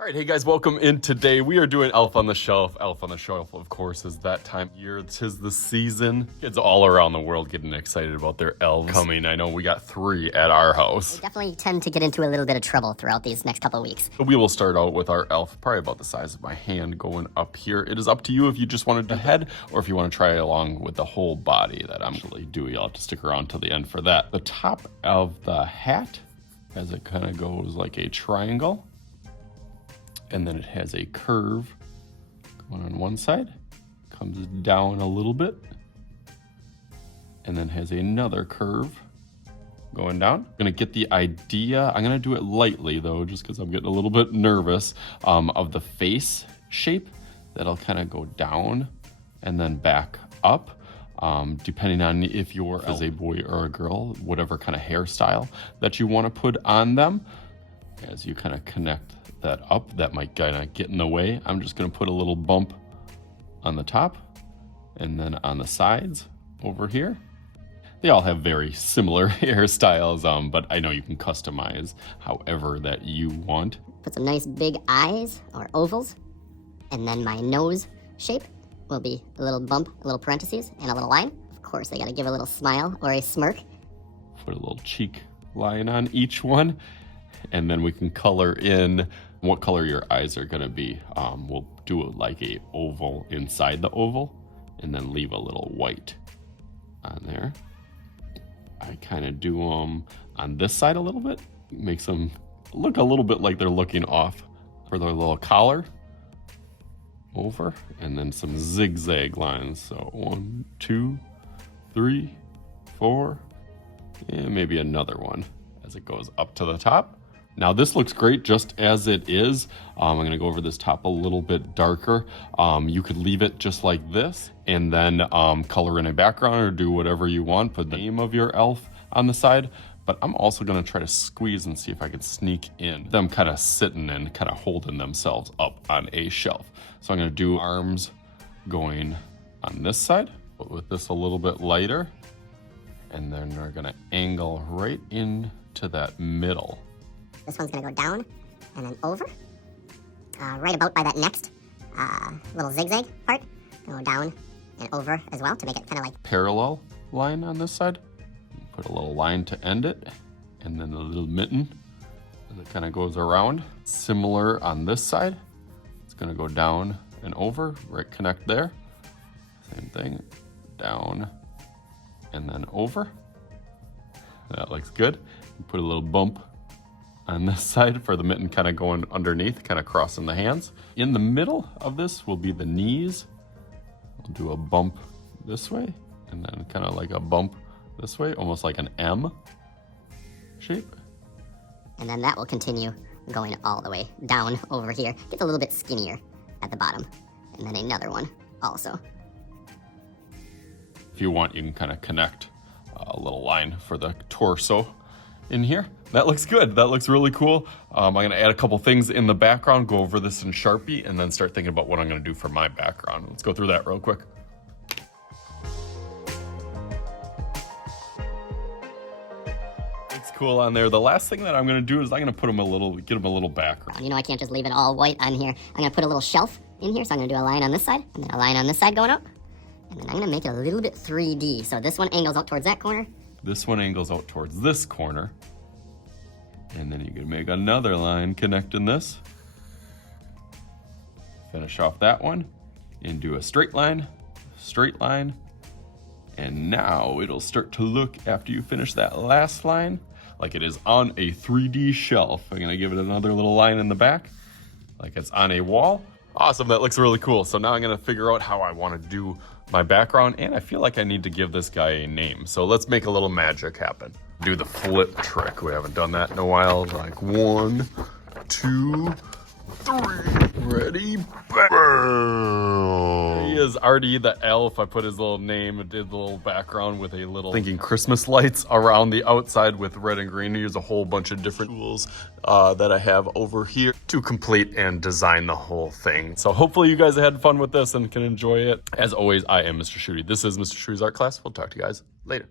All right, hey guys, welcome in. Today we are doing Elf on the Shelf. Elf on the Shelf, of course, is that time of year. Tis the season. Kids all around the world getting excited about their elves coming. I know we got 3 at our house. We definitely tend to get into a little bit of trouble throughout these next couple of weeks. We will start out with our elf, probably about the size of my hand, going up here. It is up to you if you just want to do the head or if you want to try along with the whole body that I'm actually doing. You'll have to stick around till the end for that. The top of the hat, as it kind of goes like a triangle. And then it has a curve going on one side, comes down a little bit, and then has another curve going down. I'm gonna get the idea, I'm gonna do it lightly though, just because I'm getting a little bit nervous, of the face shape. That'll kind of go down and then back up, depending on if you're as a boy or a girl, whatever kind of hairstyle that you want to put on them. As you kind of connect that up, that might kind of get in the way. I'm just going to put a little bump on the top and then on the sides over here. They all have very similar hairstyles, but I know you can customize however that you want. Put some nice big eyes or ovals, and then my nose shape will be a little bump, a little parentheses, and a little line. Of course, they got to give a little smile or a smirk. Put a little cheek line on each one. And then we can color in what color your eyes are gonna be. We'll do it like a oval inside the oval and then leave a little white on there. I kind of do them on this side a little bit. Makes them look a little bit like they're looking off for their little collar over, and then some zigzag lines. So 1, 2, 3, 4, and maybe another one as it goes up to the top. Now this looks great just as it is. I'm gonna go over this top a little bit darker. You could leave it just like this and then color in a background or do whatever you want. Put the name of your elf on the side. But I'm also gonna try to squeeze and see if I can sneak in them kind of sitting and kind of holding themselves up on a shelf. So I'm gonna do arms going on this side, but with this a little bit lighter. And then we're gonna angle right into that middle. This one's gonna go down and then over, right about by that next little zigzag part. Go down and over as well to make it kind of like parallel line on this side. Put a little line to end it, and then a little mitten as it kind of goes around. Similar on this side. It's gonna go down and over, right connect there. Same thing, down and then over. That looks good. Put a little bump on this side for the mitten kind of going underneath, kind of crossing the hands. In the middle of this will be the knees. We'll do a bump this way and then kind of like a bump this way, almost like an M shape. And then that will continue going all the way down over here. Gets a little bit skinnier at the bottom. And then another one also. If you want, you can kind of connect a little line for the torso in here. That looks good. That looks really cool. I'm gonna add a couple things in the background, go over this in Sharpie, and then start thinking about what I'm gonna do for my background. Let's go through that real quick. It's cool on there. The last thing that I'm gonna do is I'm gonna put them get them a little background. You know, I can't just leave it all white on here. I'm gonna put a little shelf in here, so I'm gonna do a line on this side, and then a line on this side going up. And then I'm gonna make it a little bit 3D. So this one angles out towards that corner. This one angles out towards this corner. And then you can make another line connecting this. Finish off that one and do a straight line. And now it'll start to look, after you finish that last line, like it is on a 3D shelf. I'm gonna give it another little line in the back, like it's on a wall. Awesome, that looks really cool. So now I'm gonna figure out how I wanna do my background, and I feel like I need to give this guy a name. So let's make a little magic happen. Do the flip trick. We haven't done that in a while. Like 1, 2, 3, ready, bam! He is Artie the elf. I put his little name, did the little background with a little thinking Christmas lights around the outside with red and green. Here's a whole bunch of different tools that I have over here to complete and design the whole thing. So hopefully you guys had fun with this and can enjoy it. As always, I am Mr. Shooty. This is Mr. Shooty's art class. We'll talk to you guys later.